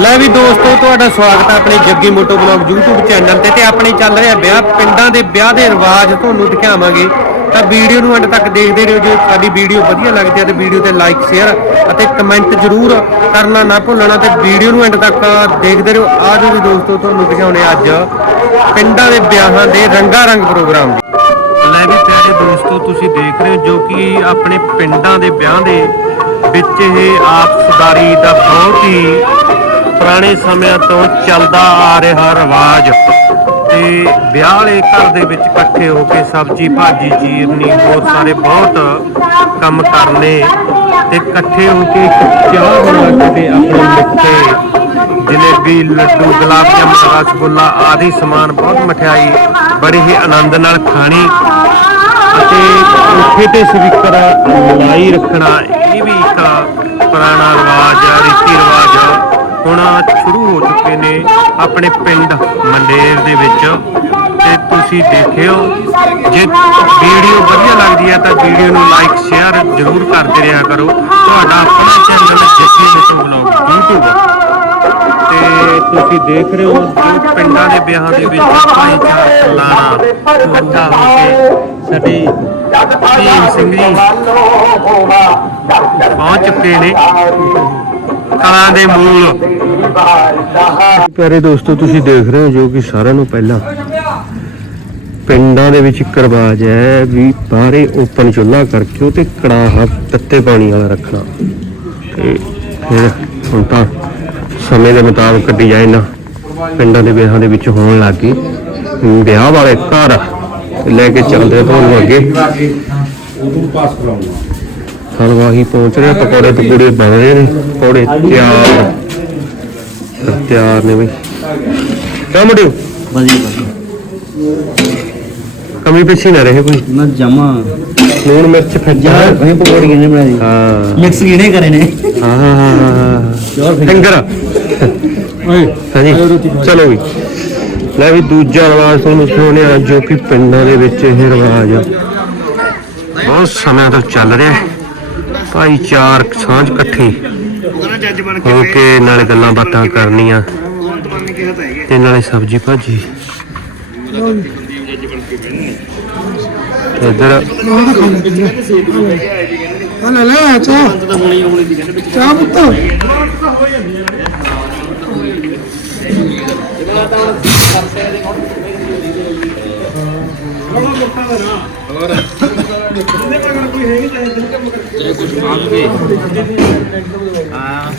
ਲੈ ਵੀ ਦੋਸਤੋ, ਤੁਹਾਡਾ ਸਵਾਗਤ ਹੈ ਆਪਣੇ Jaggi moto blog YouTube channel ਤੇ ਤੇ ਆਪਣੇ ਚੱਲ ਰਿਹਾ ਵਿਆਹ, ਪਿੰਡਾਂ ਦੇ ਵਿਆਹ ਦੇ ਰਿਵਾਜ ਤੁਹਾਨੂੰ ਦਿਖਾਵਾਂਗੇ। ਤਾਂ ਵੀਡੀਓ ਨੂੰ ਅੰਤ ਤੱਕ ਦੇਖਦੇ ਰਹੋ, ਜੇ ਸਾਡੀ ਵੀਡੀਓ ਵਧੀਆ ਲੱਗਦੀ ਹੈ ਤੇ ਵੀਡੀਓ ਤੇ ਲਾਈਕ ਸ਼ੇਅਰ ਅਤੇ ਕਮੈਂਟ ਜ਼ਰੂਰ ਕਰਨਾ ਨਾ ਭੁੱਲਣਾ ਤੇ ਵੀਡੀਓ ਨੂੰ ਅੰਤ ਤੱਕ ਦੇਖਦੇ ਰਹੋ। ਆ ਜੋ ਵੀ ਦੋਸਤੋ, ਤੁਹਾਨੂੰ ਦਿਖਾਉਣੇ ਅੱਜ ਪਿੰਡਾਂ ਦੇ ਵਿਆਹਾਂ ਦੇ ਰੰਗਾ ਰੰਗ ਪ੍ਰੋਗਰਾਮ। ਲੈ ਵੀ ਪਿਆਰੇ ਦੋਸਤੋ, ਤੁਸੀਂ ਦੇਖ ਰਹੇ ਹੋ ਜੋ ਕਿ ਆਪਣੇ ਪਿੰਡਾਂ ਦੇ ਵਿਆਹ ਦੇ ਵਿੱਚ ਇਹ ਆਪਸਦਾਰੀ ਦਾ ਬਹੁਤ ਹੀ ਪੁਰਾਣੇ ਸਮਿਆਂ ਤੋਂ ਚੱਲਦਾ ਆ ਰਿਹਾ ਰਿਵਾਜ। ਤੇ ਵਿਆਹ ਵਾਲੇ ਘਰ ਦੇ ਵਿੱਚ ਇਕੱਠੇ ਹੋ ਕੇ ਸਬਜੀ ਭਾਜੀ ਚੀਰਨੀ ਹੋਰ ਸਾਰੇ ਬਹੁਤ ਕੰਮ ਕਰਨੇ ਤੇ ਇਕੱਠੇ ਹੋ ਕੇ ਚਾਹ ਬਣਾ ਕੇ ਆਪਣੇ ਮਿੱਠੇ ਜਲੇਬੀ, ਲੱਡੂ ਗੁਲਾਬ ਜਾਮੁਨ ਰਸਗੁੱਲਾ ਆਦਿ ਸਮਾਨ ਬਹੁਤ ਮਠਿਆਈ, ਬੜੇ ਹੀ ਆਨੰਦ ਨਾਲ ਖਾਣੀ। ਅਤੇ ਕੋਠੇ ਤੇ ਸਪੀਕਰ ਲਾਈ ਰੱਖਣਾ, ਇਹ ਵੀ ਇੱਕ ਪੁਰਾਣਾ ਰਿਵਾਜ ਆ, ਰੀਤੀ ਰਿਵਾਜ ਆ। ਹੁਣ ਸ਼ੁਰੂ ਹੋ ਚੁੱਕੇ ਨੇ ਆਪਣੇ ਪਿੰਡ ਮੰਡੇਰ ਦੇ ਵਿੱਚ। ਤੇ ਤੁਸੀਂ ਦੇਖਿਓ, ਜੇ ਵੀਡੀਓ ਵਧੀਆ ਲੱਗਦੀ ਹੈ ਤਾਂ ਵੀਡੀਓ ਨੂੰ ਲਾਈਕ ਸ਼ੇਅਰ ਜ਼ਰੂਰ ਕਰਦੇ ਰਿਹਾ ਕਰੋ। ਤੁਹਾਡਾ ਆਪਣਾ channel Jaggi Mittu blog YouTube ਤੇ ਤੁਸੀਂ ਦੇਖ ਰਹੇ ਹੋ, ਜੋ ਪਿੰਡਾਂ ਦੇ ਵਿਆਹਾਂ ਦੇ ਵਿੱਚ ਭਾਈਚਾਰਾ ਲਾਣਾ ਇਕੱਠਾ ਹੋ ਕੇ ਸਾਡੇ ਭੀਮ ਸਿੰਘ ਜੀ। ਪਹੁੰਚ ਚੁੱਕੇ ਨੇ। ਕਲਾਂ ਦੇ ਮੂਲ। ਪਿਆਰੇ ਦੋਸਤੋ ਤੁਸੀਂ ਦੇਖ ਰਹੇ ਹੋ ਜੋ ਕਿ ਸਾਰਿਆਂ ਨੂੰ ਪਹਿਲਾਂ ਪਿੰਡਾਂ ਦੇ ਵਿੱਚ ਇੱਕ ਰਿਵਾਜ ਹੈ ਵੀ ਬਾਹਰੇ ਓਪਨ ਚੁੱਲ੍ਹਾ ਕਰਕੇ ਉਹ ਤੇ ਕੜਾਹਾ ਤੱਤੇ ਪਾਣੀ ਵਾਲਾ ਰੱਖਣਾ। ਤੇ ਫਿਰ ਹੁਣ ਤਾਂ ਸਮੇਂ ਦੇ ਮੁਤਾਬਕ ਡਿਜ਼ਾਈਨ ਪਿੰਡਾਂ ਦੇ ਵਿਆਹਾਂ ਦੇ ਵਿੱਚ ਹੋਣ ਲੱਗ ਗਏ ਵਿਆਹ ਵਾਲੇ ਘਰ ਲੈ ਕੇ ਚੱਲਦੇ ਤੁਹਾਨੂੰ ਅੱਗੇ। ਉਦੋਂ ਪਾਸ ਕਰਾਉਂਗਾ। ਹਲਵਾਹੀ ਪਹੁੰਚ ਰਿਹਾ ਪਕੌੜੇ ਪਕੌੜੇ ਬਣ ਰਹੇ ਨੇ ਪਕੌੜੇ ਤਿਆਰ ਤਿਆਰ ਨੇ ਬਈ। ਕਿਆ ਵਧੀਆ ਵਧੀਆ। ਕਮੀ ਪਿੱਛੇ ਨਾ ਰਹੇ ਕੋਈ। ਨਾ ਜਮਾ। ਲੂਣ ਮਿਰਚ ਯਾਰ ਇਹ ਪਕੌੜੇ ਕਿਹਨੇ ਬਣਾਏ? ਹਾਂ। ਮਿਕਸ ਕਿਹਨੇ ਕਰੇ ਨੇ? ਹਾਂ ਹਾਂ ਹਾਂ, ਫਿੰਗਰ। ਓਏ ਹਾਂਜੀ। ਚਲੋ ਵੀ ਲੈ ਵੀ ਦੂਜਾ ਰਿਵਾਜ ਤੁਹਾਨੂੰ ਸੁਣਿਆ ਜੋ ਕਿ ਪਿੰਡਾਂ ਦੇ ਵਿੱਚ ਇਹ ਰਿਵਾਜ ਬਹੁਤ ਸਮਿਆਂ ਤੋਂ ਚੱਲ ਰਿਹਾ ਹੈ। ਭਾਈਚਾਰਕ ਸਾਂਝ ਇਕੱਠੀ। ਹੋ ਕੇ ਨਾਲੇ ਗੱਲਾਂ ਬਾਤਾਂ ਕਰਨੀਆਂ। ਤੇ ਨਾਲੇ ਸਬਜੀ ਭਾਜੀ। ਤੇ ਇੱਧਰ ਲੈ ਲੈ ਚਾਹ। ਚਾਹ ਪੁੱਤ। ਜੇ ਕੁਝ ਮੰਗਦੇ ਹਾਂ।